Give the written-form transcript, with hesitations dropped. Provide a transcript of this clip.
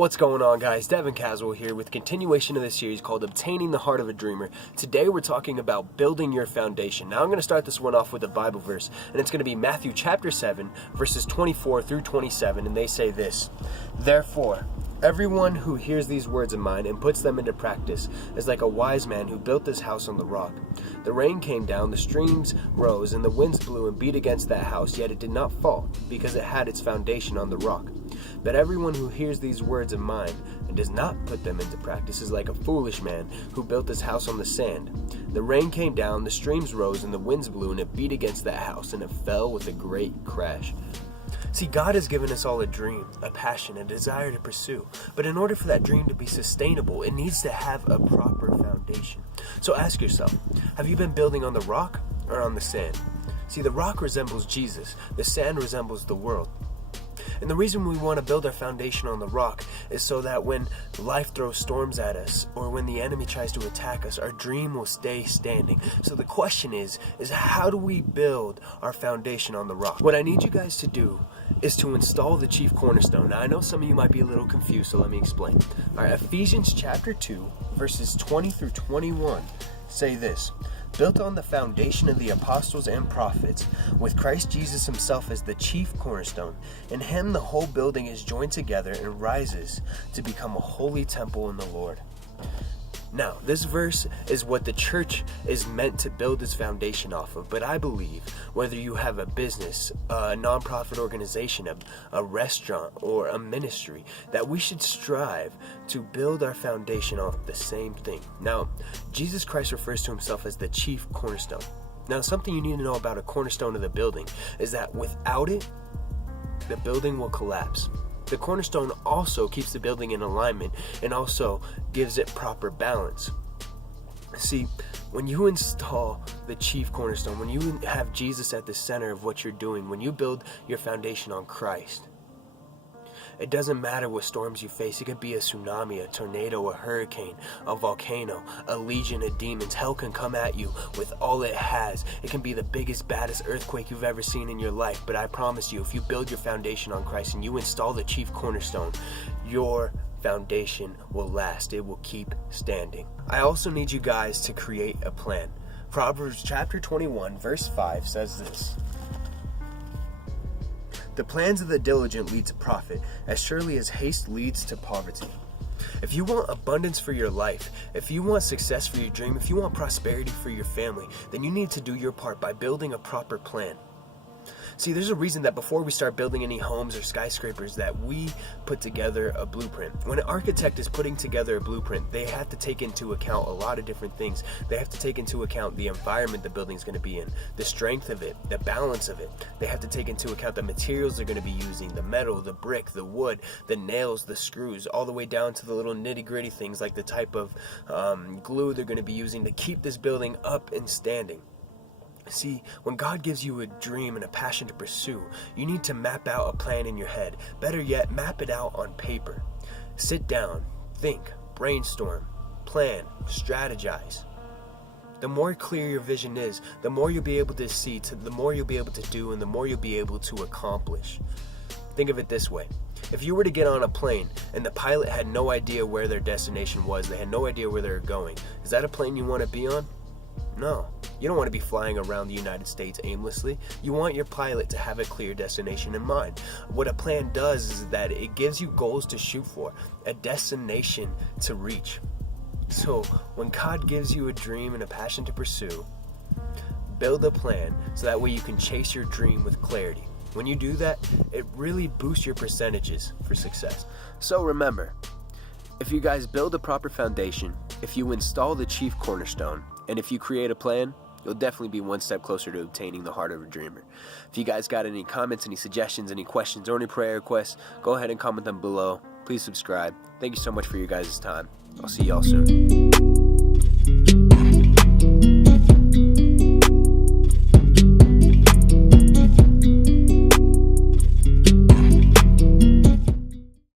What's going on, guys? Devan Caswell here with continuation of this series called Obtaining the Heart of a Dreamer. Today we're talking about building your foundation. Now I'm going to start this one off with a Bible verse, and it's going to be Matthew chapter 7, verses 24 through 27, and they say this: "Therefore, everyone who hears these words of mine and puts them into practice is like a wise man who built his house on the rock. The rain came down, the streams rose, and the winds blew and beat against that house, yet it did not fall, because it had its foundation on the rock. But everyone who hears these words of mine and does not put them into practice is like a foolish man who built his house on the sand. The rain came down, the streams rose, and the winds blew, and it beat against that house, and it fell with a great crash." See, God has given us all a dream, a passion, a desire to pursue. But in order for that dream to be sustainable, it needs to have a proper foundation. So ask yourself, have you been building on the rock or on the sand? See, the rock resembles Jesus. The sand resembles the world. And the reason we want to build our foundation on the rock is so that when life throws storms at us or when the enemy tries to attack us, our dream will stay standing. So the question is how do we build our foundation on the rock? What I need you guys to do is to install the chief cornerstone. Now I know some of you might be a little confused, so let me explain. All right, Ephesians chapter 2, verses 20 through 21 say this: "Built on the foundation of the apostles and prophets, with Christ Jesus himself as the chief cornerstone. In him the whole building is joined together and rises to become a holy temple in the Lord." Now, this verse is what the church is meant to build its foundation off of, but I believe whether you have a business, a nonprofit organization, a restaurant, or a ministry, that we should strive to build our foundation off the same thing. Now, Jesus Christ refers to himself as the chief cornerstone. Now, something you need to know about a cornerstone of the building is that without it, the building will collapse. The cornerstone also keeps the building in alignment and also gives it proper balance. See, when you install the chief cornerstone, when you have Jesus at the center of what you're doing, when you build your foundation on Christ, it doesn't matter what storms you face. It could be a tsunami, a tornado, a hurricane, a volcano, a legion of demons. Hell can come at you with all it has. It can be the biggest, baddest earthquake you've ever seen in your life. But I promise you, if you build your foundation on Christ and you install the chief cornerstone, your foundation will last. It will keep standing. I also need you guys to create a plan. Proverbs chapter 21, verse 5 says this: "The plans of the diligent lead to profit, as surely as haste leads to poverty." If you want abundance for your life, if you want success for your dream, if you want prosperity for your family, then you need to do your part by building a proper plan. See, there's a reason that before we start building any homes or skyscrapers that we put together a blueprint. When an architect is putting together a blueprint, they have to take into account a lot of different things. They have to take into account the environment the building's going to be in, the strength of it, the balance of it. They have to take into account the materials they're going to be using, the metal, the brick, the wood, the nails, the screws, all the way down to the little nitty-gritty things like the type of glue they're going to be using to keep this building up and standing. See, when God gives you a dream and a passion to pursue, you need to map out a plan in your head. Better yet, map it out on paper. Sit down, think, brainstorm, plan, strategize. The more clear your vision is, the more you'll be able to see, the more you'll be able to do, and the more you'll be able to accomplish. Think of it this way. If you were to get on a plane and the pilot had no idea where their destination was, they had no idea where they were going, is that a plane you want to be on? No. You don't want to be flying around the United States aimlessly. You want your pilot to have a clear destination in mind. What a plan does is that it gives you goals to shoot for, a destination to reach. So when God gives you a dream and a passion to pursue, build a plan so that way you can chase your dream with clarity. When you do that, it really boosts your percentages for success. So remember, if you guys build a proper foundation, if you install the chief cornerstone, and if you create a plan, you'll definitely be one step closer to obtaining the heart of a dreamer. If you guys got any comments, any suggestions, any questions, or any prayer requests, go ahead and comment them below. Please subscribe. Thank you so much for your guys' time. I'll see y'all soon.